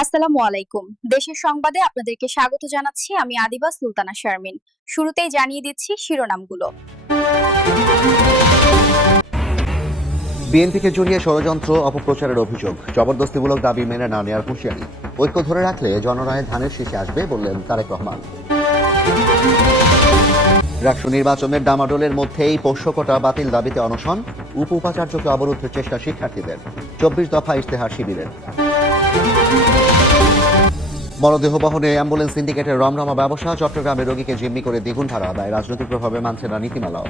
আসসালামু আলাইকুম। দেশের সংবাদে আপনাদেরকে স্বাগত জানাচ্ছি। আমি আদিবা সুলতানা শারমিন। শুরুতেই জানিয়ে দিচ্ছি শিরোনামগুলো। বিএনপিকে জড়িয়ে ষড়যন্ত্র অপপ্রচারের অভিযোগ, জবরদস্তিমূলক দাবি মেনে না নেওয়ার হুঁশিয়ারি। ঐক্য ধরে রাখলে জনরায় ধানের শীষে আসবে বললেন তারেক রহমান। রাষ্ট্র নির্বাচনের ডামাডোলের মধ্যেই পোষ্যকোটা বাতিল দাবিতে অনশন, উপ উপাচার্যকে অবরুদ্ধের চেষ্টা শিক্ষার্থীদের। 24 দফা ইশতেহার শিবিরের। মরদেহ বহনে অ্যাম্বুলেন্স সিন্ডিকেটের রমরমা ব্যবসা, চট্টগ্রামে রোগীকে জিম্মি করে দ্বিগুণ ভাড়া আদায়, রাজনৈতিক প্রভাবে মানছে না নীতিমালাও।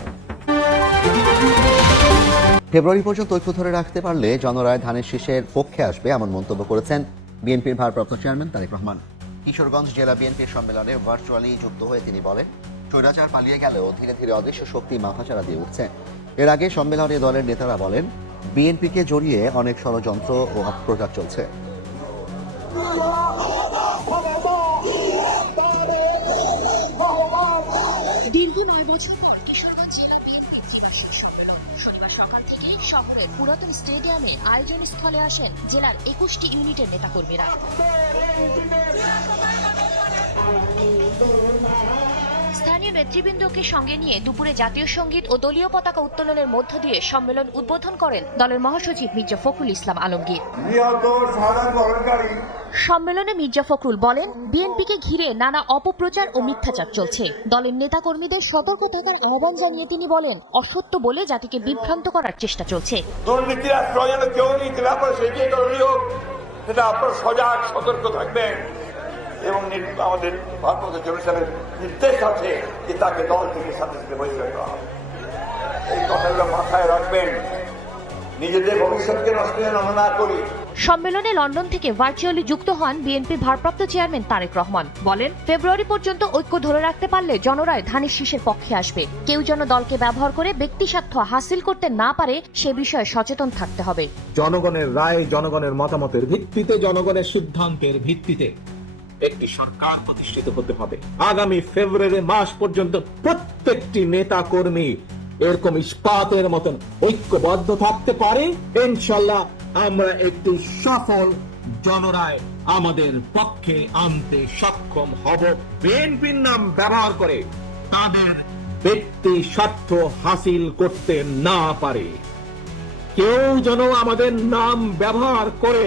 ফেব্রুয়ারি পর্যন্ত ঐক্য ধরে রাখতে পারলে জনরায় ধানের শীষের পক্ষে আসবে এমন মন্তব্য করেছেন বিএনপির ভারপ্রাপ্ত চেয়ারম্যান তারেক রহমান। কিশোরগঞ্জ জেলা বিএনপির সম্মেলনে ভার্চুয়ালি যুক্ত হয়ে তিনি বলেন, স্বৈরাচার পালিয়ে গেলেও ধীরে ধীরে অদৃশ্য শক্তি মাথাচাড়া দিয়ে উঠছে। এর আগে সম্মেলনে দলের নেতারা বলেন, বিএনপিকে জড়িয়ে অনেক ষড়যন্ত্র ও অপপ্রচার চলছে। দীর্ঘ 9 বছর পর কিশোরগঞ্জ জেলা বিএনপির ত্রিবার্ষিক সম্মেলন শনিবার সকাল থেকে শহরের পুরাতন স্টেডিয়ামে আয়োজন স্থলে আসেন জেলার 21টি ইউনিটের নেতাকর্মীরা। স্থানীয় নেতৃবৃন্দকে সঙ্গে নিয়ে দুপুরে জাতীয় সঙ্গীত ও দলীয় পতাকা উত্তোলনের মধ্য দিয়ে সম্মেলন উদ্বোধন করেন দলের মহাসচিব মির্জা ফখরুল ইসলাম আলমগীর। সম্মেলনে মির্জা ফখরুল বলেন, বিএনপিকে ঘিরে নানা অপপ্রচার ও মিথ্যাচার চলছে। দলের নেতাকর্মীদের সতর্ক থাকার আহ্বান জানিয়ে তিনি বলেন, অসত্য বলে জাতিকে বিভ্রান্ত করার চেষ্টা চলছে। দুর্নীতির আশ্রয় যেন কেউ নিতে না পারে, সেটি করলেও সেটা আপনার সজাগ সতর্ক থাকবেন এবং আমাদের ভারপ্রাপ্ত চেয়ারম্যানের নির্দেশ আছে যে তাকে দল থেকে সাথে সাথে বহিষ্কার করা হবে। এই কথাগুলো মাথায় রাখবেন, নিজেদের ভবিষ্যৎকে নষ্ট না করি। সম্মেলনে লন্ডন থেকে ভার্চুয়ালি যুক্ত হন বিএনপির ভারপ্রাপ্ত চেয়ারম্যান তারেক রহমান। বলেন, ফেব্রুয়ারি পর্যন্ত ঐক্য ধরে রাখতে পারলে জনরায় ধানের শীষের পক্ষে আসবে। কেউ যেন দলকে ব্যবহার করে ব্যক্তি স্বার্থ হাসিল করতে না পারে সে বিষয়ে সচেতন থাকতে হবে। জনগণের রায়, জনগণের মতামতের ভিত্তিতে, জনগণের সিদ্ধান্তের ভিত্তিতে একটি সরকার প্রতিষ্ঠিত হতে হবে। আগামী ফেব্রুয়ারি মাস পর্যন্ত প্রত্যেকটি নেতা কর্মী এরকম ইস্পাতের মতন ঐক্যবদ্ধ থাকতে পারে, ইনশাল্লাহ আমরা একটি সফল জনরায় আমাদের পক্ষে আনতে সক্ষম হব। বিএনপির নাম ব্যবহার করে তাদের ব্যক্তি স্বার্থ হাসিল করতে না পারে। কেউ যেন আমাদের নাম ব্যবহার করে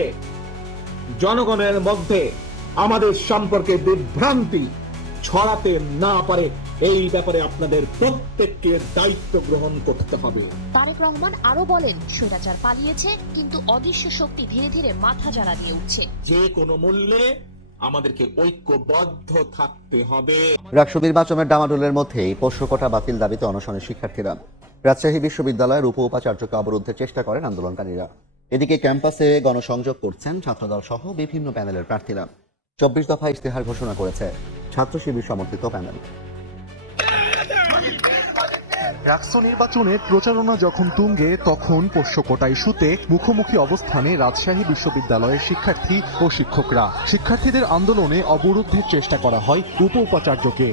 জনগণের মধ্যে আমাদের সম্পর্কে বিভ্রান্তি ছড়াতে না পারে, এই ব্যাপারে আপনাদের প্রত্যেককে দায়িত্ব গ্রহণ করতে হবে। তারেক রহমান আরো বলেন, স্বৈরাচার পালিয়েছে কিন্তু অদৃশ্য শক্তি ধীরে ধীরে মাথা জ্বালা দিয়ে উঠছে। যে কোনো মূল্যে আমাদেরকে ঐক্যবদ্ধ থাকতে হবে। রাষ্ট্র নির্বাচনের ডামাডোলের মধ্যেই পোষ্যকোটা বাতিল দাবিতে অনশনের শিক্ষার্থীরা। রাজশাহী বিশ্ববিদ্যালয়ের উপ উপাচার্যকে অবরুদ্ধের চেষ্টা করেন আন্দোলনকারীরা। এদিকে ক্যাম্পাসে গণসংযোগ করছেন ছাত্রদল সহ বিভিন্ন প্যানেলের প্রার্থীরা। 24 দফা ইশতেহার ঘোষণা করেছে ছাত্র শিবির সমর্থিত প্যানেল। রাষ্ট্র নির্বাচনের প্রচারণা যখন তুঙ্গে, তখন পোষ্যকোটা ইস্যুতে মুখোমুখি অবস্থানে রাজশাহী বিশ্ববিদ্যালয়ের শিক্ষার্থী ও শিক্ষকরা। শিক্ষার্থীদের আন্দোলনে অবরুদ্ধের চেষ্টা করা হয় উপ উপাচার্যকে।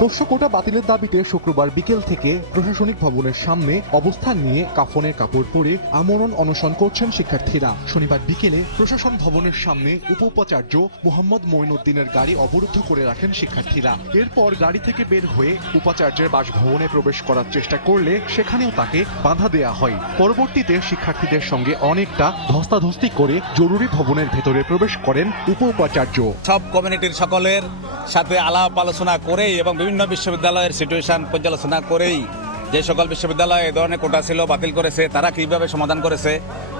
পোষ্যকোটা বাতিলের দাবিতে শুক্রবার বিকেল থেকে প্রশাসনিক ভবনের সামনে অবস্থান নিয়ে কাফনের কাপড় পরে আমরণ অনশন করছেন শিক্ষার্থীরা। শনিবার বিকেলে প্রশাসন ভবনের সামনে উপ উপাচার্য মোহাম্মদ মঈনুদ্দিনের গাড়ি অবরুদ্ধ করে রাখেন শিক্ষার্থীরা। এরপর গাড়ি থেকে বের হয়ে উপাচার্যের বাসভবনে প্রবেশ করার চেষ্টা করলে সেখানেও তাকে বাধা দেয়া হয়। পরবর্তীতে শিক্ষার্থীদের সঙ্গে অনেকটা ধস্তাধস্তি করে জরুরি ভবনের ভেতরে প্রবেশ করেন উপ উপাচার্য। সব কমিউনিটির সকলের সাথে আলাপ আলোচনা করেই এবং বিভিন্ন বিশ্ববিদ্যালয়ের সিচুয়েশন পর্যালোচনা করেই যে সকল বিশ্ববিদ্যালয় এ ধরনের কোটা ছিল বাতিল করেছে, তারা কিভাবে সমাধান করেছে,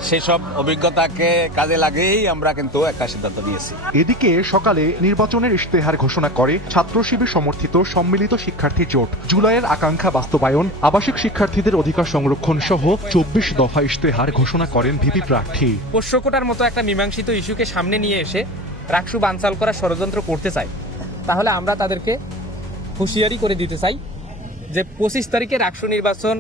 সেই সব অভিজ্ঞতাকে কাজে লাগিয়েই আমরা কিন্তু একটা সিদ্ধান্ত নিয়েছি। এদিকে সকালে নির্বাচনের ইশতেহার ঘোষণা করে ছাত্র শিবির সমর্থিত সম্মিলিত শিক্ষার্থী জোট। জুলাইয়ের আকাঙ্ক্ষা বাস্তবায়ন, আবাসিক শিক্ষার্থীদের অধিকার সংরক্ষণ সহ 24 দফা ইশতেহার ঘোষণা করেন ভিপি প্রার্থী। পোষ্যকোটার মতো একটা মীমাংসিত ইস্যুকে সামনে নিয়ে এসে রাকসু বানচাল করার ষড়যন্ত্র করতে চায়, তাহলে আমরা তাদেরকে হুঁশিয়ারি করে দিতে চাই যে 25 তারিখে রাকসু নির্বাচন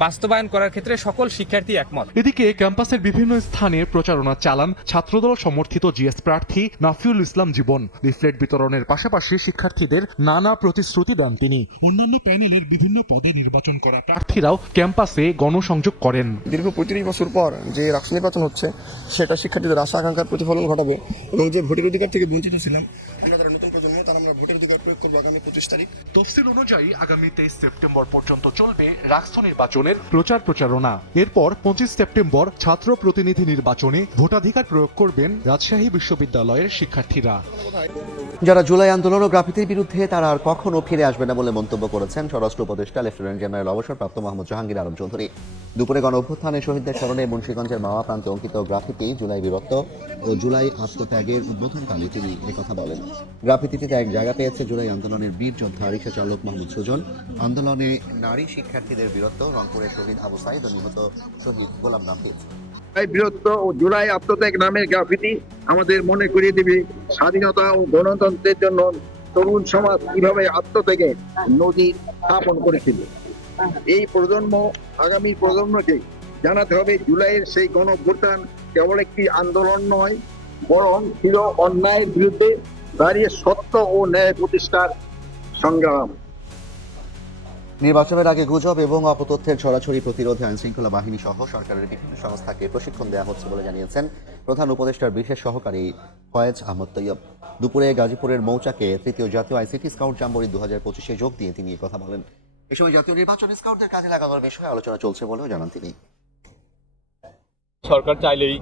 বাস্তবায়ন করার ক্ষেত্রে সকল শিক্ষার্থী একমত। এদিকে ক্যাম্পাসের বিভিন্ন স্থানে প্রচারণা চালান ছাত্রদল সমর্থিত জিএস প্রার্থী নাফিউল ইসলাম জীবন। লিফলেট বিতরণের পাশাপাশি শিক্ষার্থীদের নানা প্রতিশ্রুতি দেন তিনি। অন্যান্য প্যানেলের বিভিন্ন পদে নির্বাচন করা প্রার্থীরাও ক্যাম্পাসে গণসংযোগ করেন। দীর্ঘ 35 বছর পর যে রাষ্ট্র নির্বাচন হচ্ছে সেটা শিক্ষার্থীদের আশা আকাঙ্ক্ষার প্রতিফলন ঘটাবে এবং যে ভোটের অধিকার থেকে বঞ্চিত ছিলাম আমরা যারা নতুন প্রজন্ম তারা আমরা ভোটের অধিকার প্রয়োগ করবো আগামী 25 তারিখ। তফসিল অনুযায়ী আগামী 23 সেপ্টেম্বর পর্যন্ত চলবে রাষ্ট্র নির্বাচনের প্রচারণা। এরপর 25 সেপ্টেম্বর ছাত্র প্রতিনিধি নির্বাচনে ভোটাধিকার প্রয়োগ করবেন রাজশাহী বিশ্ববিদ্যালয়ের শিক্ষার্থীরা। যারা জুলাই আন্দোলন ও গ্রাফিতির বিরুদ্ধে তারা আর কখনো ফিরে আসবে না বলে মন্তব্য করেছেন স্বরাষ্ট্র উপদেষ্টা লেফটেন্যান্ট জেনারেল অবসরপ্রাপ্ত মোহাম্মদ জাহাঙ্গীর আলম চৌধুরী। দুপুরে গণ অভ্যুত্থানে শহীদদের স্মরণে মুন্সিগঞ্জের মাওয়া প্রান্তে অঙ্কিত গ্রাফিতি জুলাই বীরত্ব ও জুলাই আত্মত্যাগের উদ্বোধনকালে তিনি একথা বলেন। গ্রাফিতিতে এক জায়গা পেয়েছে জুলাই আন্দোলনের বীর যোদ্ধা রিক্সা চালক মাহমুদ সুজন, আন্দোলনে নারী শিক্ষার্থীদের বীরত্ব, রংপুরের শহীদ আবু সাইদ ও নিহত শহীদ গোলাম নাফিজ। বীরত্ব ও জুলাই আত্মত্যাগ নামের গ্রাফিতি আমাদের মনে করিয়ে দেবে স্বাধীনতা ও গণতন্ত্রের জন্য তরুণ সমাজ কিভাবে আত্মত্যাগে নজির স্থাপন করেছিল। এই প্রজন্ম আগামী প্রজন্মকে জানাতে হবে জুলাইয়ের সেই গণ অভ্যুত্থান কেবল একটি আন্দোলন নয়, বরং ছিল অন্যায়ের বিরুদ্ধে দাঁড়িয়ে সত্য ও ন্যায় প্রতিষ্ঠার সংগ্রাম। নির্বাচনের আগে গুজব এবং অপতথ্যের ছড়াছড়ি প্রতিরোধে আইনশৃঙ্খলা বাহিনী সহ সরকারের বিভিন্ন সংস্থাকে প্রশিক্ষণ দেওয়া হচ্ছে বলে জানিয়েছেন প্রধান উপদেষ্টার বিশেষ সহকারী ফয়েজ আহমদ তৈয়ব। দুপুরে গাজীপুরের মৌচাকে তৃতীয় জাতীয় আইসিটি স্কাউট জাম্বরি 2025-এ যোগ দিয়ে তিনি কথা বলেন। এ সময় জাতীয় নির্বাচন স্কাউটদের কাজে লাগানোর বিষয়ে আলোচনা চলছে বলেও জানান তিনি। সরকার চাইলেই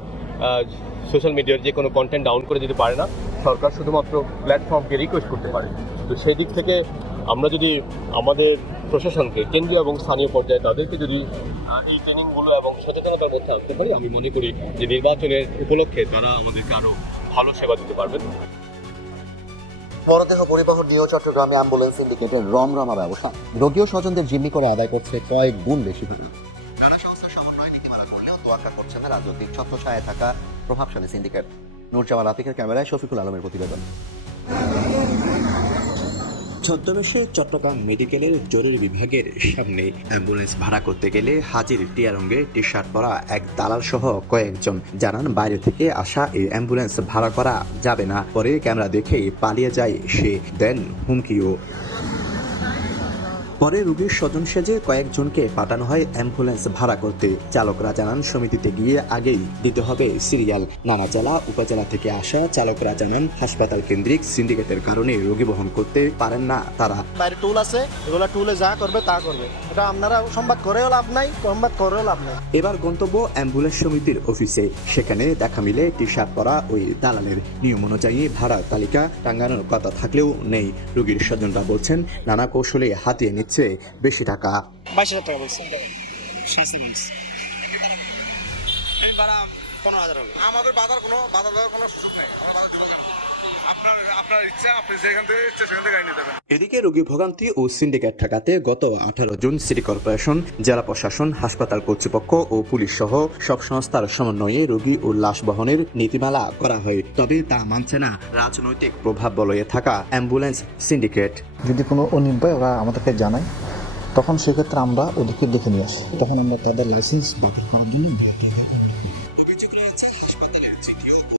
সোশ্যাল মিডিয়ার যে কোনো কন্টেন্ট ডাউন করে দিতে পারে না, সরকার শুধুমাত্র প্ল্যাটফর্মকে রিকোয়েস্ট করতে পারে। তো সেই দিক থেকে আমরা যদি আমাদের প্রশাসনকে কেন্দ্রীয় এবং স্থানীয় পর্যায়ে তাদেরকে যদি এই ট্রেনিংগুলো এবং সচেতনতার মধ্যে আনতে পারি, আমি মনে করি যে নির্বাচনের উপলক্ষে তারা আমাদেরকে আরও ভালো সেবা দিতে পারবেন। মরদেহ পরিবহন নিয়েও চট্টগ্রামে অ্যাম্বুলেন্স সিন্ডিকেটের রমরমা ব্যবসা। রোগী ও স্বজনদের জিম্মি করে আদায় করছে কয়েক গুণ বেশি ভাড়া। নানা সংস্থার সমন্বয়ে নীতিমালা করলেও তোয়াক্কা করছে না রাজনৈতিক ছত্রছায়ায় থাকা প্রভাবশালী সিন্ডিকেট। নূরজামাল আতিকের ক্যামেরায় শফিকুল আলমের প্রতিবেদন। ছদ্মবেশে চট্টগ্রাম মেডিকেলের জরুরি বিভাগের সামনে অ্যাম্বুলেন্স ভাড়া করতে গেলে হাজির টিয়া রঙের টি শার্ট পরা এক দালাল সহ কয়েকজন জানান বাইরে থেকে আসা এই অ্যাম্বুলেন্স ভাড়া করা যাবে না। পরে ক্যামেরা দেখেই পালিয়ে যায় সে, দেন হুমকিও। পরে রোগীর স্বজন সেজে কয়েকজনকে পাঠানো হয় অ্যাম্বুলেন্স ভাড়া করতে। চালকরা জানান সমিতিতে গিয়ে আগেই দিতে হবে সিরিয়াল। নানা জেলা উপজেলা থেকে আসা চালকরা জানান হাসপাতাল কেন্দ্রিক সিন্ডিকেটের কারণে রোগী বহন করতে পারেন না তারা। বাইরে টুল আছে, এগুলো টুলে যা করবে তা করবে, এটা আপনারা সংবাদ করেও লাভ নাই, সংবাদ করেও লাভ নাই। এবার গন্তব্য অ্যাম্বুলেন্স সমিতির অফিসে। সেখানে দেখা মিলে টি শার্ট পরা ওই দালালের। নিয়ম অনুযায়ী ভাড়া তালিকা টাঙ্গানোর কথা থাকলেও নেই। রোগীর স্বজনরা বলছেন নানা কৌশলে হাতিয়ে নিচ্ছে বেশি টাকা। 22,000 টাকা বলছে, শাস্তি বলছে। এই ভাড়া 15,000 হবে। আমাদের বাধা দেওয়ার কোনো সুযোগ নেই, আমরা বাধা দেব কেন? আপনার ইচ্ছা, আপনি যেখান থেকে ইচ্ছা সেখান থেকে গাড়ি নিতে পারেন। এদিকে রোগী ভোগান্তি ও সিন্ডিকেট ঠেকাতে গত 18 জুন সিটি কর্পোরেশন, জেলা প্রশাসন, হাসপাতাল কর্তৃপক্ষ ও পুলিশ সহ সব সংস্থার সমন্বয়ে রোগী ও লাশ বহনের নীতিমালা করা হয়। তবে তা মানছে না রাজনৈতিক প্রভাব বলয়ে থাকা অ্যাম্বুলেন্স সিন্ডিকেট। যদি কোনো অনিয়ম ওরা আমাদেরকে জানায়, তখন সেক্ষেত্রে আমরা ওদেরকে ডেকে নিয়ে আসি। তখন আমরা তাদের লাইসেন্স বাতিল করার জন্য